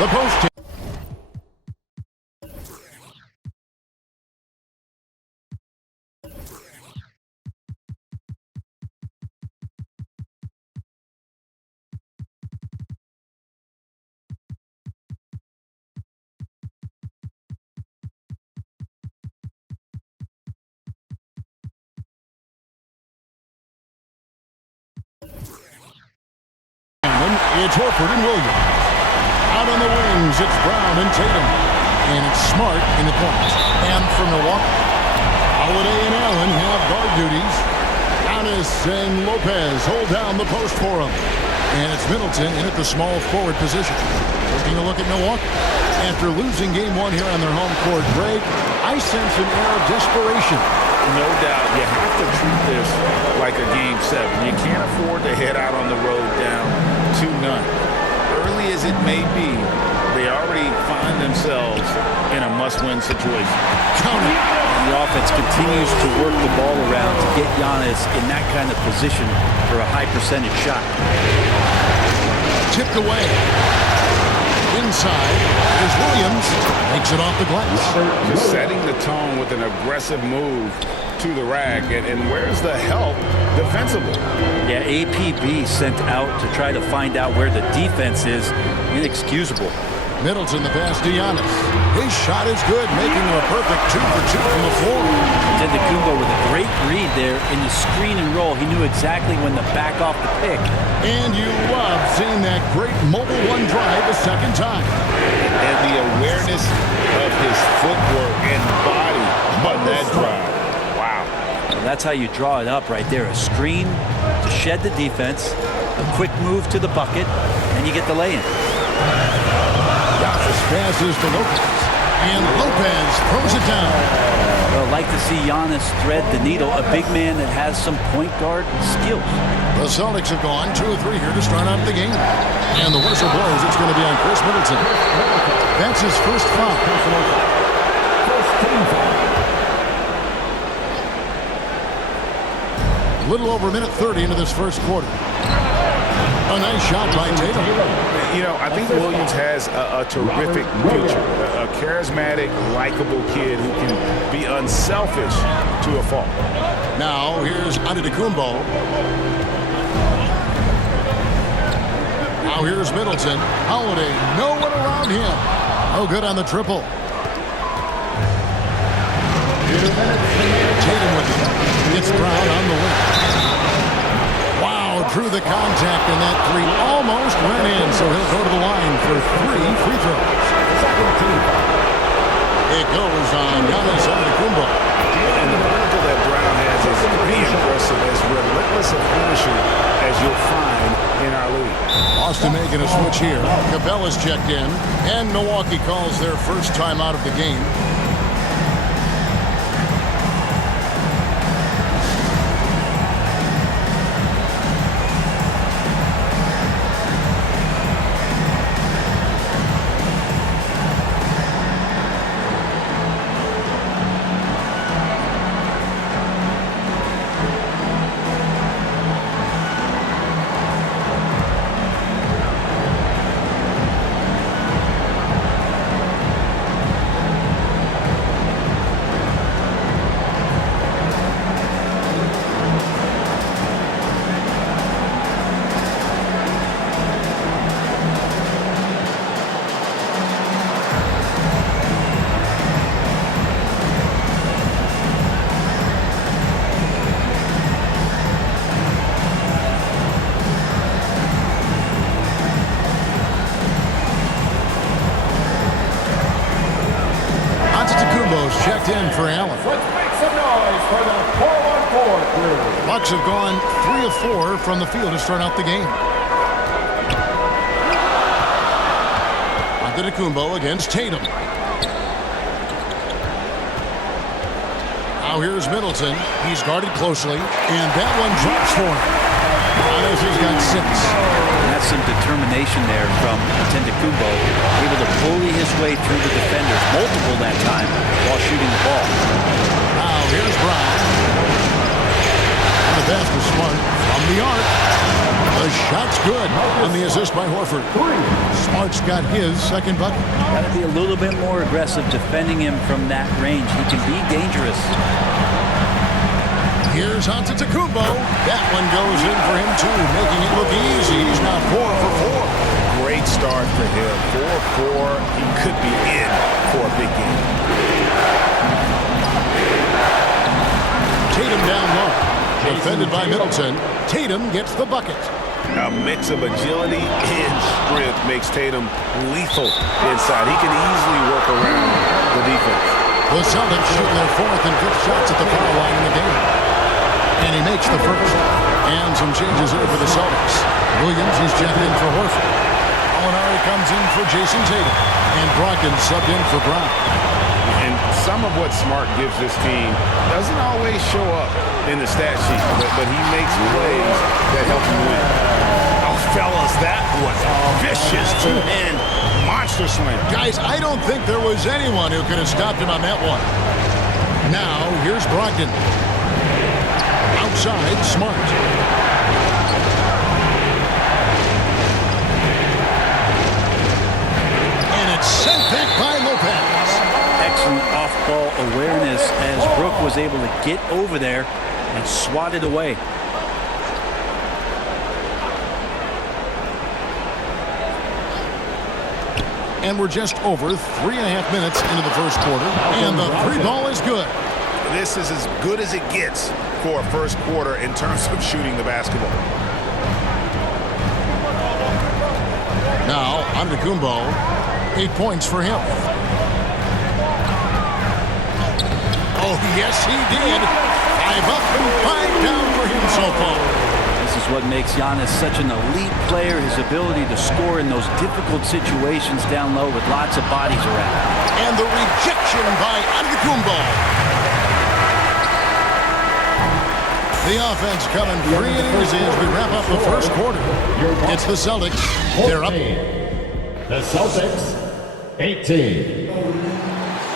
The post. It's Horford and Williams. Out on the wings, it's Brown and Tatum. And it's Smart in the corners. And for Milwaukee, Holiday and Allen have guard duties. Giannis and Lopez hold down the post for him. And it's Middleton in at the small forward position. Taking a look at Milwaukee. After losing game one here on their home court, Greg, I sense an air of desperation. No doubt. You have to treat this like a game 7. You can't afford to head out on the road down 2-0. Early as it may be, they already find themselves in a must-win situation. Count it. The offense continues to work the ball around to get Giannis in that kind of position for a high percentage shot. Tipped away. Inside is Williams. Makes it off the glass. Just setting the tone with an aggressive move to the rack. And where's the help defensively? Yeah, APB sent out to try to find out where the defense is. Inexcusable. Middleton, the pass to Giannis. His shot is good, making him a perfect 2 for 2 from the floor. Antetokounmpo with a great read there in the screen and roll. He knew exactly when to back off the pick. And you love seeing that great mobile one drive a second time. And the awareness of his footwork and body on that drive. Wow. Well, that's how you draw it up right there. A screen to shed the defense, a quick move to the bucket, and you get the lay-in. Giannis passes to Lopez. And Lopez throws it down. Well, I'd like to see Giannis thread the needle, a big man that has some point guard skills. The Celtics have gone 2 of 3 here to start out the game. And the whistle blows. It's going to be on Chris Middleton. That's his first foul. A little over a minute 30 into this first quarter. A nice shot by Tatum. You know, I think Williams has a terrific future. A charismatic, likable kid who can be unselfish to a fault. Now, here's Antetokounmpo. Now, here's Middleton. Holiday, no one around him. No good on the triple. Tatum with it. It's Brown on the wing. Drew the contact, and that three almost went in, so he'll go to the line for 3 free throws. It goes on Giannis Antetokounmpo. And the vertical that Brown has is pretty impressive, as relentless a finisher as you'll find in our league. Boston making a switch here. Capella's checked in, and Milwaukee calls their first time out of the game. Checked in for Allen. Let's make some noise for the 4-on-4 crew. Bucks have gone 3 of 4 from the field to start out the game. Antetokounmpo against Tatum. Now here's Middleton. He's guarded closely, and that one drops for him. Giannis has got 6. That's some determination there from Antetokounmpo, able to bully his way through the defenders, multiple that time, while shooting the ball. Now here's Brown. On the pass to Smart from the arc. The shot's good on the assist by Horford. Smart's got his second bucket. Got to be a little bit more aggressive defending him from that range. He can be dangerous. Here's Antetokounmpo. That one goes in for him too, making it look easy. He's now 4 for 4. Great start for him. 4-4. He could be in for a big game. Tatum down low. Defended by Middleton. Tatum gets the bucket. A mix of agility and strength makes Tatum lethal inside. He can easily work around the defense. The Celtics shooting their 4th and 5th shots at the foul line in the game. And he makes the first. And some changes there for the Celtics. Williams, he's checked in for Horford. Molinari comes in for Jason Tatum. And Brogdon subbed in for Brown. And some of what Smart gives this team doesn't always show up in the stat sheet, but he makes plays that help him win. Oh, fellas, that was a vicious two-hand monster slam. Guys, I don't think there was anyone who could have stopped him on that one. Now, here's Brogdon. Outside, Smart. And it's sent back by Lopez. Excellent off-ball awareness as Brook was able to get over there and swat it away. And we're just over 3.5 minutes into the first quarter. And the 3 ball is good. This is as good as it gets for a first quarter in terms of shooting the basketball. Now, Antetokounmpo, 8 points for him. Oh, yes, he did. 5 up and 5 down for him so far. This is what makes Giannis such an elite player, his ability to score in those difficult situations down low with lots of bodies around. And the rejection by Antetokounmpo. The offense coming free and easy as we wrap up the first quarter. It's the Celtics. They're up. The Celtics, 18.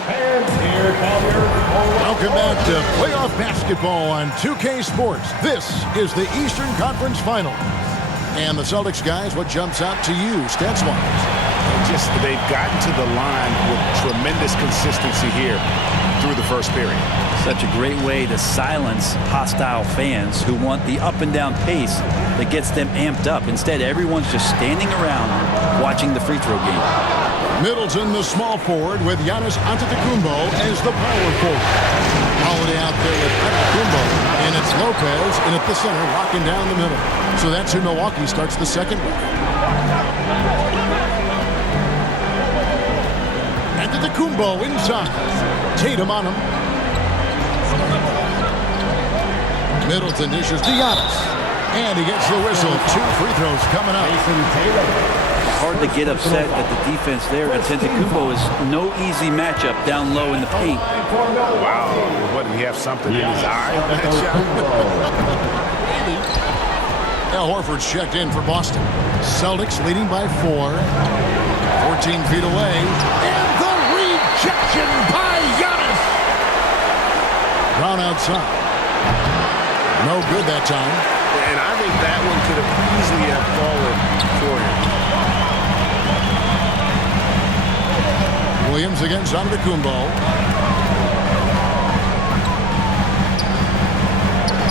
And here come your Welcome back to playoff basketball on 2K Sports. This is the Eastern Conference Final. And the Celtics guys, what jumps out to you stats-wise? Just they've gotten to the line with tremendous consistency here through the first period. Such a great way to silence hostile fans who want the up and down pace that gets them amped up. Instead, everyone's just standing around watching the free throw game. Middleton, the small forward, with Giannis Antetokounmpo as the power forward. Holiday out there with Antetokounmpo, and it's Lopez in at the center, locking down the middle. So that's who Milwaukee starts the second with. Antetokounmpo inside. Tatum on him. Middleton dishes to Giannis. And he gets the whistle. 2 free throws coming up. Hard to get upset at the defense there. Antetokounmpo is no easy matchup down low in the paint. Wow. What, did he have something in his eye on that shot? Al Horford's checked in for Boston. Celtics leading by 4. 14 feet away. And the rejection by Giannis. Brown outside. No good that time. And I think that one could have easily have fallen for him. Williams against Antetokounmpo.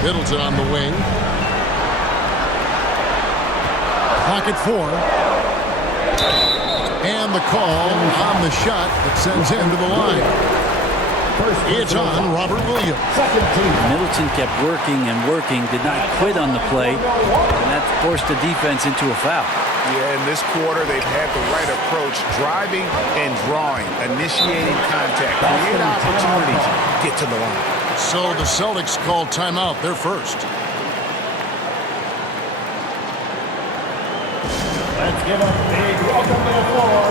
Middleton on the wing. Clock at 4. And the call on the shot that sends him to the line. It's on Robert Williams. Middleton kept working and working, did not quit on the play, and that forced the defense into a foul. Yeah, in this quarter, they've had the right approach, driving and drawing, initiating contact, create opportunities, get to the line. So the Celtics call timeout. They're first. Let's give a big welcome to the floor,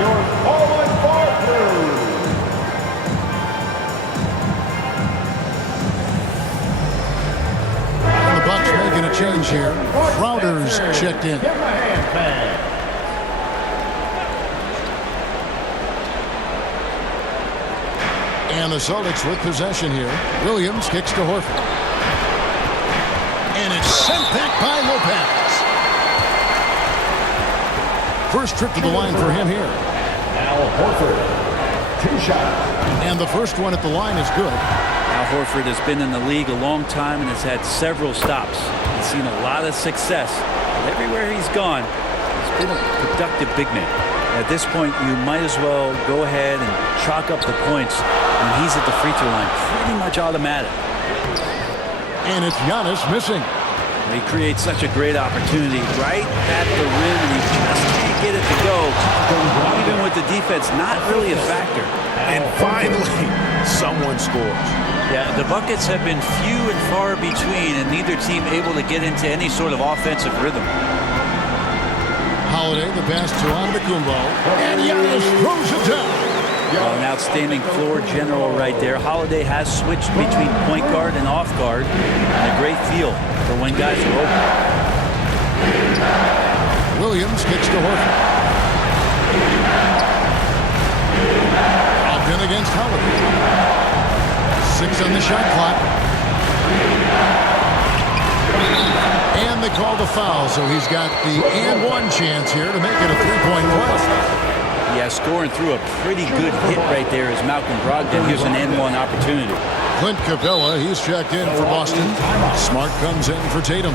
your fallen bar crew. The Bucks making a change here. Crowder's checked in. Give him a hand bag. And the Celtics with possession here. Williams kicks to Horford. Sent back by Lopez. First trip to the line for him here. Al Horford, 2 shots. And the first one at the line is good. Al Horford has been in the league a long time and has had several stops. He's seen a lot of success. But everywhere he's gone, he's been a productive big man. At this point, you might as well go ahead and chalk up the points when he's at the free throw line. Pretty much automatic. And it's Giannis missing. He creates such a great opportunity right at the rim, and he just can't get it to go. Even with the defense, not really a factor. And finally, someone scores. Yeah, the buckets have been few and far between, and neither team able to get into any sort of offensive rhythm. Holiday, the pass to Antetokounmpo. And Giannis throws it down. An outstanding floor general right there. Holiday has switched between point guard and off guard, and a great feel for when guys are open. Williams kicks to Horford. Ogden against Holiday. 6 on the shot clock. And they call the foul, so he's got the and one chance here to make it a 3-point play. Yeah, scoring through a pretty good hit right there is Malcolm Brogdon. Here's an N1 opportunity. Clint Capella, he's checked in for Boston. Smart comes in for Tatum.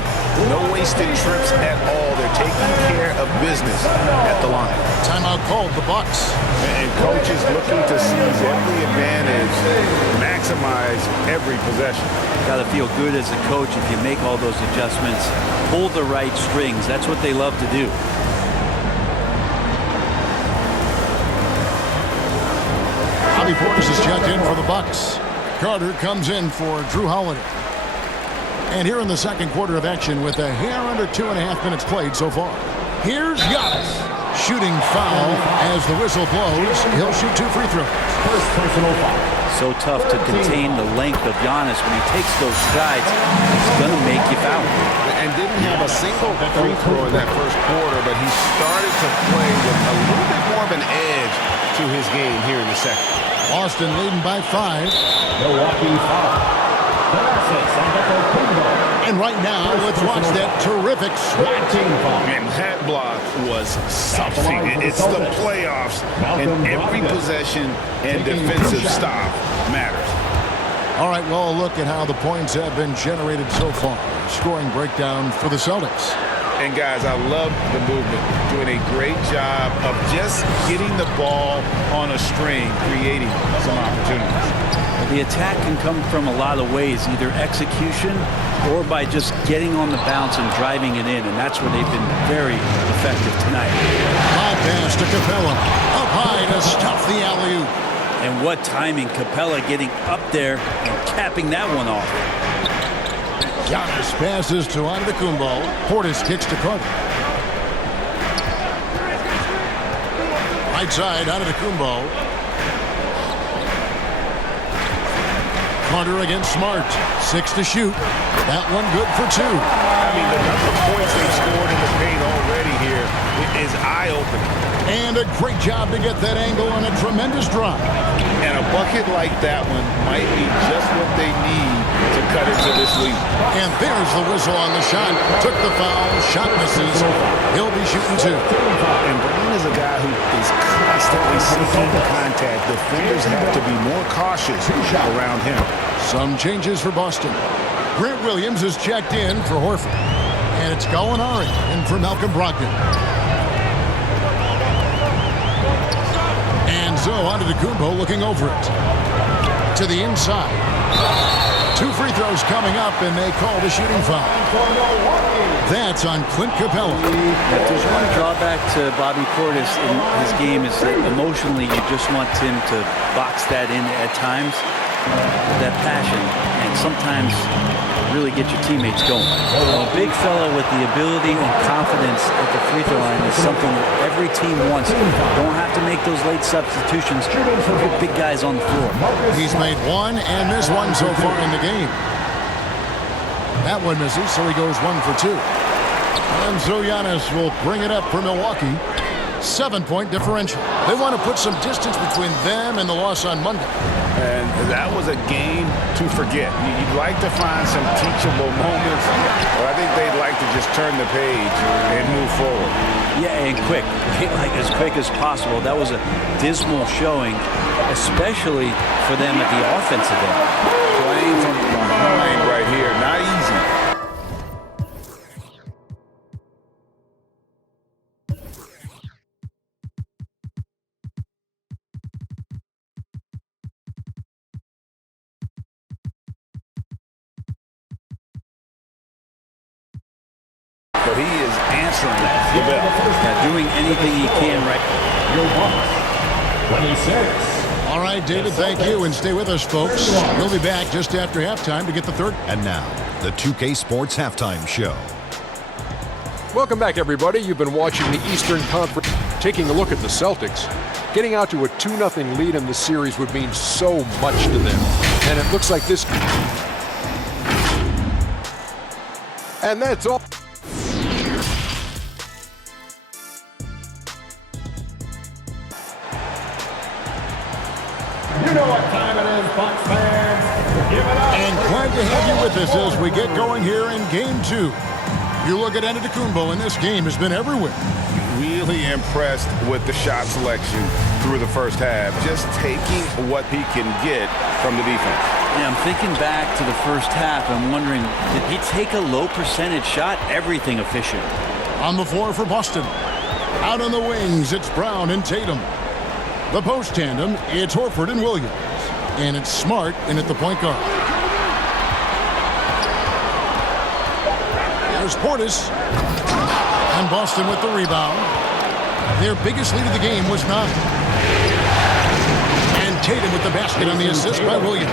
No wasted trips at all. They're taking care of business at the line. Timeout called, the Bucks. And coach is looking to seize every advantage, maximize every possession. Got to feel good as a coach if you make all those adjustments. Pull the right strings. That's what they love to do. Bobby Portis is checked in for the Bucks. Carter comes in for Drew Holiday. And here in the second quarter of action with a hair under 2.5 minutes played so far. Here's Giannis. Shooting foul as the whistle blows. He'll shoot 2 free throws. First personal foul. So tough to contain the length of Giannis. When he takes those strides, he's going to make you foul. And didn't have a single free throw in that first quarter, but he started to play with a little bit more of an edge to his game here in the second. Boston leading by 5. Milwaukee foul. And right now, let's watch that terrific swat. And that block was something. It's the playoffs, and every possession and defensive stop matters. All right, well, look at how the points have been generated so far. Scoring breakdown for the Celtics. And guys, I love the movement. Doing a great job of just getting the ball on a string, creating some opportunities. The attack can come from a lot of ways, either execution or by just getting on the bounce and driving it in, and that's where they've been very effective tonight. Lob pass to Capella. Up high to stuff the alley-oop. And what timing, Capella getting up there and capping that one off. Giannis passes to Antetokounmpo. Portis kicks to Carter. Right side, Antetokounmpo. Carter against Smart. 6 to shoot. That one good for 2. I mean, the number of points they've scored in the paint already here is eye-opening. And a great job to get that angle on a tremendous drive. And a bucket like that one might be just what they need to cut into this lead. And there's the whistle on the shot. Took the foul. Shot misses. He'll be shooting 2. And Brown is a guy who is constantly seeking contact. Defenders have to be more cautious around him. Some changes for Boston. Grant Williams is checked in for Horford. And it's Gallinari in for Malcolm Brogdon. And so Antetokounmpo looking over it. To the inside. 2 free throws coming up, and they call the shooting foul. That's on Clint Capella. If there's one drawback to Bobby Portis in his game is that emotionally you just want him to box that in at times. That passion, and sometimes really get your teammates going. A big fellow with the ability and confidence at the free throw line is something that every team wants. Don't have to make those late substitutions. Put big guys on the floor. He's made 1 and missed 1 so far in the game. That one misses, so he goes 1 for 2. And so Giannis will bring it up for Milwaukee. 7-point differential. They want to put some distance between them and the loss on Monday. And that was a game to forget. You'd like to find some teachable moments, but I think they'd like to just turn the page and move forward. Yeah, and quick. Like as quick as possible. That was a dismal showing, especially for them at the offensive end. Playing from behind right here, not easy. But he is answering the bell. Doing anything he can right. Your Bucks, 26. All right, David, thank you, and stay with us, folks. We'll be back just after halftime to get the third. And now, the 2K Sports Halftime Show. Welcome back, everybody. You've been watching the Eastern Conference. Taking a look at the Celtics. Getting out to a 2-0 lead in the series would mean so much to them. And it looks like this. And that's all. You know what time it is, Bucks fans. Give it up. And glad to have you with us as we get going here in Game 2. You look at Antetokounmpo, and this game has been everywhere. Really impressed with the shot selection through the first half. Just taking what he can get from the defense. Yeah, I'm thinking back to the first half. I'm wondering, did he take a low percentage shot? Everything efficient. On the floor for Boston. Out on the wings, it's Brown and Tatum. The post tandem, it's Horford and Williams. And it's Smart in at the point guard. There's Portis. And Boston with the rebound. Their biggest lead of the game was 9. And Tatum with the basket on the assist by Williams.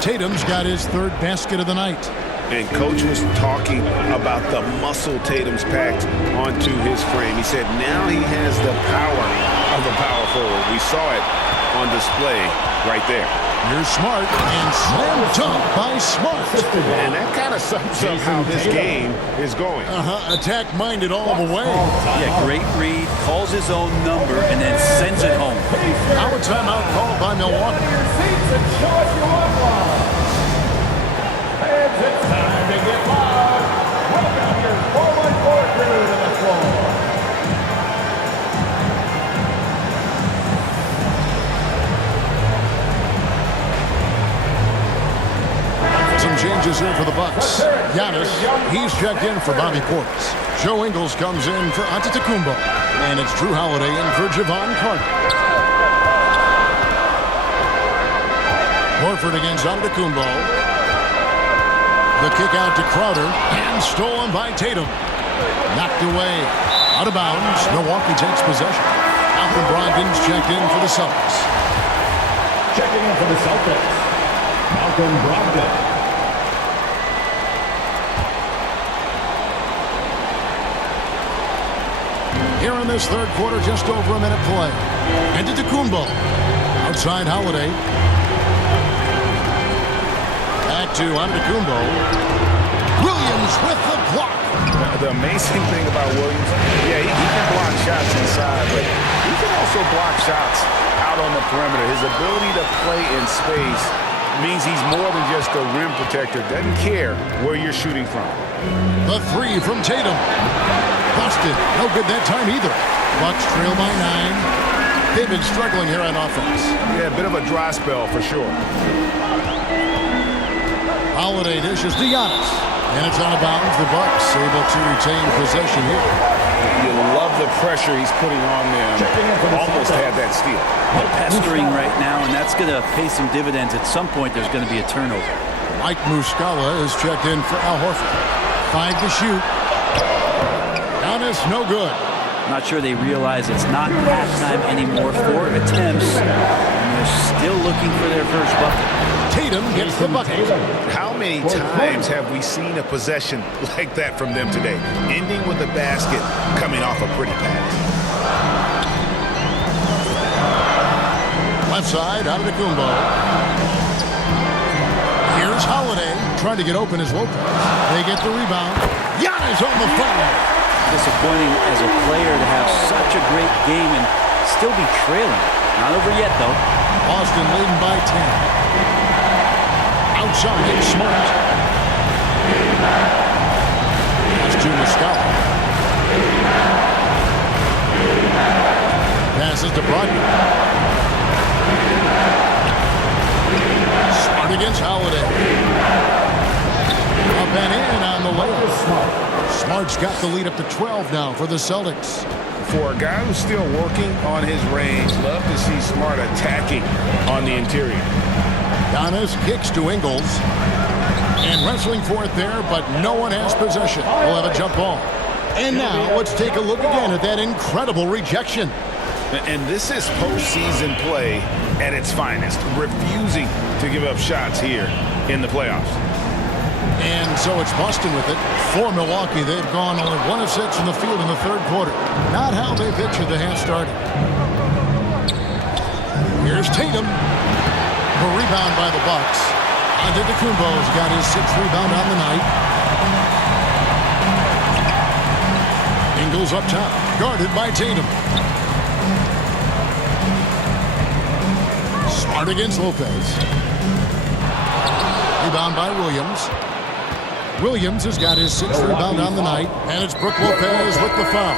Tatum's got his third basket of the night. And Coach was talking about the muscle Tatum's packed onto his frame. He said now he has the power of a power forward. We saw it on display right there. Here's Smart, and slam dunk by Smart. And that kind of sums up how this game is going. Attack-minded all the way. Yeah, great read, calls his own number, and then sends it home. Now a timeout called by Milwaukee. Your seats and show us your love. Fans, it's time to get loud. Welcome your 414 crew to the floor. Some changes here for the Bucks. Giannis, he's checked in for Bobby Portis. Joe Ingles comes in for Antetokounmpo. And it's Drew Holiday in for Javon Carter. Horford against Antetokounmpo. The kick out to Crowder. And stolen by Tatum. Knocked away. Out of bounds. Milwaukee takes possession. Malcolm Brogdon's checked in for the Celtics. Checking in for the Celtics, Malcolm Brogdon. Here in this third quarter, just over a minute play. Antetokounmpo. Outside Holiday. Back to Antetokounmpo. Williams with the block. The amazing thing about Williams, yeah, he can block shots inside, but he can also block shots out on the perimeter. His ability to play in space means he's more than just a rim protector. Doesn't care where you're shooting from. The three from Tatum. Busted. No good that time either. Bucks trail by 9. They've been struggling here on offense. Yeah, a bit of a dry spell for sure. Holiday dishes to Giannis. And it's out of bounds. The Bucks able to retain possession here. You love the pressure he's putting on them. Almost had that steal. Pestering right now, and that's going to pay some dividends. At some point, there's going to be a turnover. Mike Muscala is checked in for Al Horford. 5 to shoot. Giannis, no good. Not sure they realize it's not halftime anymore. 4 attempts, and they're still looking for their first bucket. Tatum gets the bucket. How many times have we seen a possession like that from them today? Ending with a basket, coming off a pretty pass. Left side, Antetokounmpo. Here's Holiday trying to get open as Lopez. They get the rebound. Giannis on the foul. Disappointing as a player to have such a great game and still be trailing. Not over yet, though. Boston leading by 10. Outside, Smart. That's to Muscala. Passes to Brogdon. Smart against Holiday. Up and in on the layup. Smart's got the lead up to 12 now for the Celtics. For a guy who's still working on his range, love to see Smart attacking on the interior. Giannis kicks to Ingles. And wrestling for it there, but no one has possession. We'll have a jump ball. And now let's take a look again at that incredible rejection. And this is postseason play at its finest, refusing to give up shots here in the playoffs. And so it's Boston with it. For Milwaukee, they've gone only 1 of 6 in the field in the third quarter. Not how they pictured the half started. Here's Tatum. A rebound by the Bucks. Antetokounmpo's got his 6th rebound on the night. Ingles up top, guarded by Tatum. Smart against Lopez. Rebound by Williams. Williams has got his 6th rebound on the night, and it's Brook Lopez with the foul.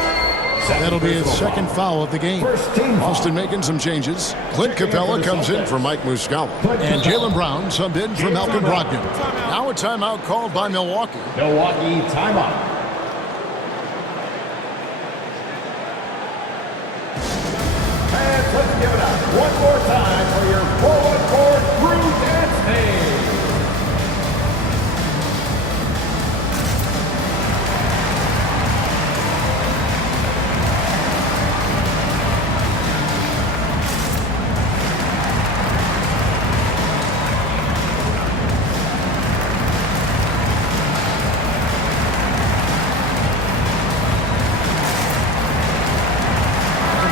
That'll be his 2nd foul of the game. Boston making some changes. Clint Capella comes in for Mike Muscala. And Jaylen Brown subbed in for Malcolm Brogdon. Now a timeout called by Milwaukee. Milwaukee timeout. And let's give it up one more time for your forward Drew Dansby.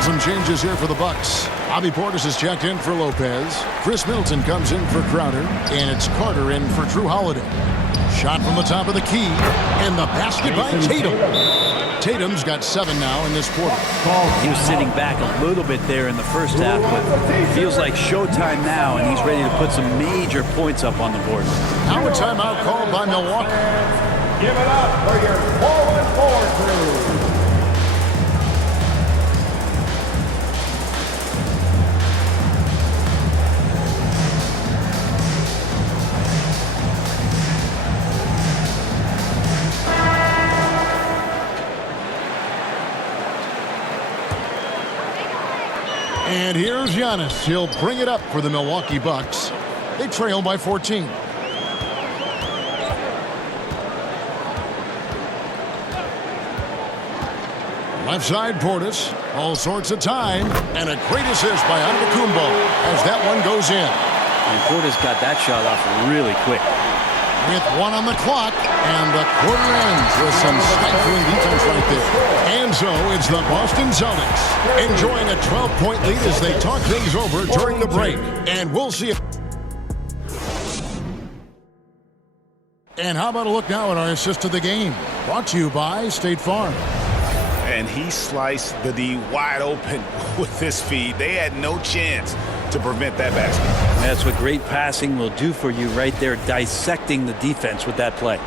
Some changes here for the Bucks. Bobby Portis is checked in for Lopez. Chris Middleton comes in for Crowder. And it's Carter in for Drew Holiday. Shot from the top of the key. And the basket by Tatum. Tatum's got 7 now in this quarter. He was sitting back a little bit there in the first half, but it feels like showtime now, and he's ready to put some major points up on the board. Now a timeout called by Milwaukee. Give it up for your forward crew. And here's Giannis. He'll bring it up for the Milwaukee Bucks. They trail by 14. Left side, Portis. All sorts of time. And a great assist by Antetokounmpo as that one goes in. And Portis got that shot off really quick. With 1 on the clock, and the quarter ends with some stifling defense right there. And so it's the Boston Celtics enjoying a 12-point lead as they talk things over during the break. And we'll see if... And how about a look now at our assist of the game? Brought to you by State Farm. And he sliced the D wide open with this feed. They had no chance to prevent that basket. That's what great passing will do for you right there, dissecting the defense with that play.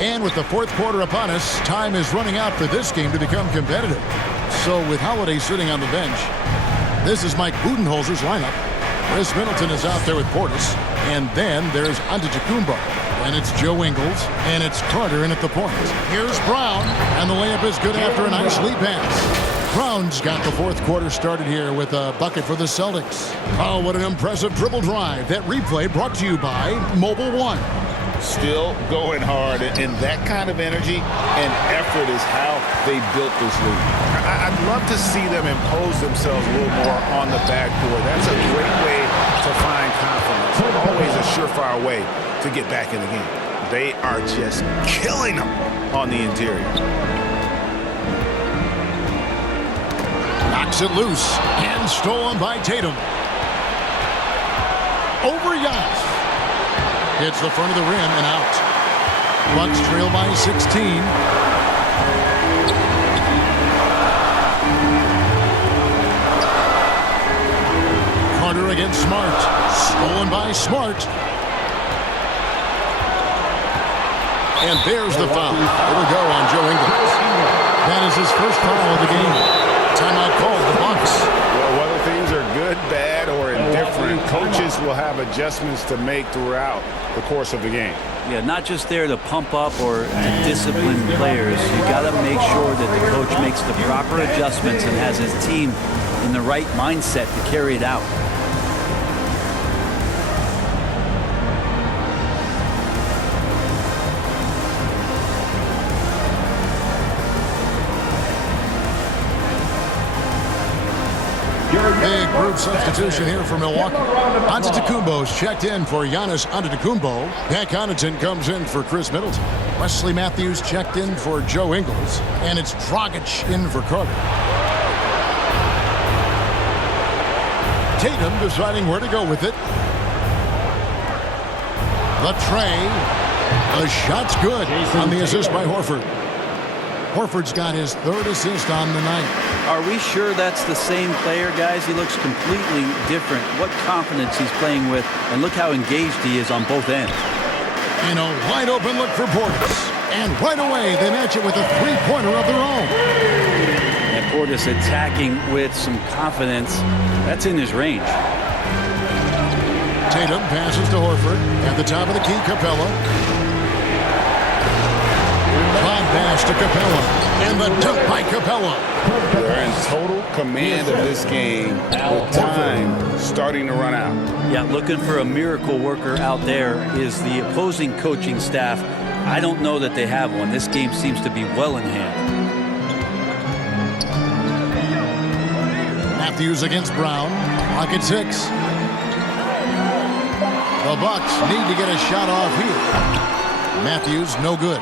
And with the fourth quarter upon us, time is running out for this game to become competitive. So with Holiday sitting on the bench, this is Mike Budenholzer's lineup. Chris Middleton is out there with Portis. And then there's Antetokounmpo. And it's Joe Ingles. And it's Carter in at the point. Here's Brown. And the layup is good after a nice lead pass. Brown's got the fourth quarter started here with a bucket for the Celtics. Oh, what an impressive dribble drive. That replay brought to you by Mobile One. Still going hard, and that kind of energy and effort is how they built this league. I'd love to see them impose themselves a little more on the backboard. That's a great way to find confidence. Always a surefire way to get back in the game. They are just killing them on the interior. Knocks it loose and stolen by Tatum. Over Giannis. Hits the front of the rim and out. Bucks trail by 16. Carter against Smart. Stolen by Smart. And there's the foul. It'll go on Joe Ingles. That is his first foul of the game. Timeout called the Bucks. Well, whether things are good, bad, or indifferent, coaches will have adjustments to make throughout the course of the game. Yeah, not just there to pump up or to discipline players. You got to make sure that the coach makes the proper adjustments and has his team in the right mindset to carry it out. Big group substitution here for Milwaukee. Antetokounmpo's checked in for Giannis Antetokounmpo. Pat Connaughton comes in for Chris Middleton. Wesley Matthews checked in for Joe Ingles. And it's Dragic in for Carter. Tatum deciding where to go with it. The tray. The shot's good on the assist by Horford. Horford's got his third assist on the night. Are we sure that's the same player, guys? He looks completely different. What confidence he's playing with, and look how engaged he is on both ends. And a wide open look for Portis. And right away, they match it with a three-pointer of their own. And Portis attacking with some confidence. That's in his range. Tatum passes to Horford. At the top of the key, Capella. Bob pass to Capella. And the dunk by Capella. They're in total command of this game with time starting to run out. Yeah, looking for a miracle worker out there is the opposing coaching staff. I don't know that they have one. This game seems to be well in hand. Matthews against Brown. Clock at 6. The Bucks need to get a shot off here. Matthews, no good.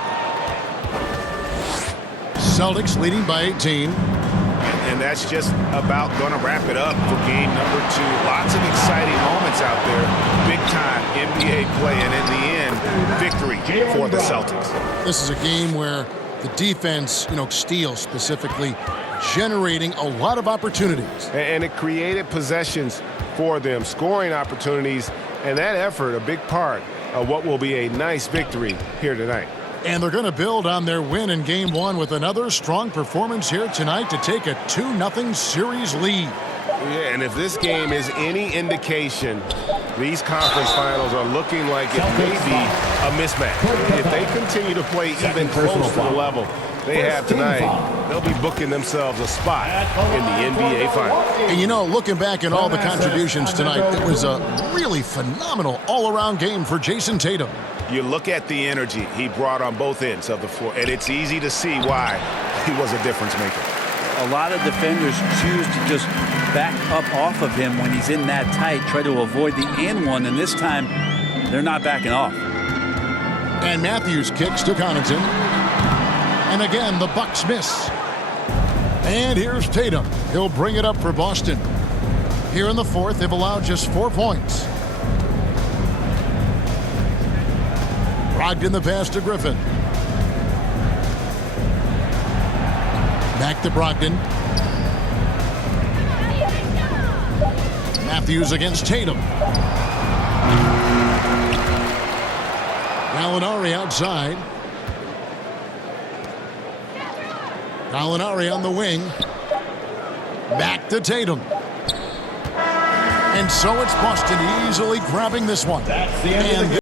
Celtics leading by 18. And that's just about going to wrap it up for game number 2. Lots of exciting moments out there. Big time NBA play, and in the end, victory for the Celtics. This is a game where the defense, steals specifically, generating a lot of opportunities. And it created possessions for them, scoring opportunities, and that effort, a big part of what will be a nice victory here tonight. And they're going to build on their win in Game 1 with another strong performance here tonight to take a 2-0 series lead. Yeah, and if this game is any indication, these conference finals are looking like it may be a mismatch. If they continue to play even close to the level they have tonight, they'll be booking themselves a spot in the NBA Finals. And looking back at all the contributions tonight, it was a really phenomenal all-around game for Jason Tatum. You look at the energy he brought on both ends of the floor, and it's easy to see why he was a difference maker. A lot of defenders choose to just back up off of him when he's in that tight, try to avoid the and one, and this time they're not backing off. And Matthews kicks to Connaughton. And again, the Bucks miss. And here's Tatum. He'll bring it up for Boston. Here in the fourth, they've allowed just 4 points. Brogdon the pass to Griffin. Back to Brogdon. Matthews against Tatum. Gallinari outside. Gallinari on the wing. Back to Tatum. And so it's Boston easily grabbing this one. And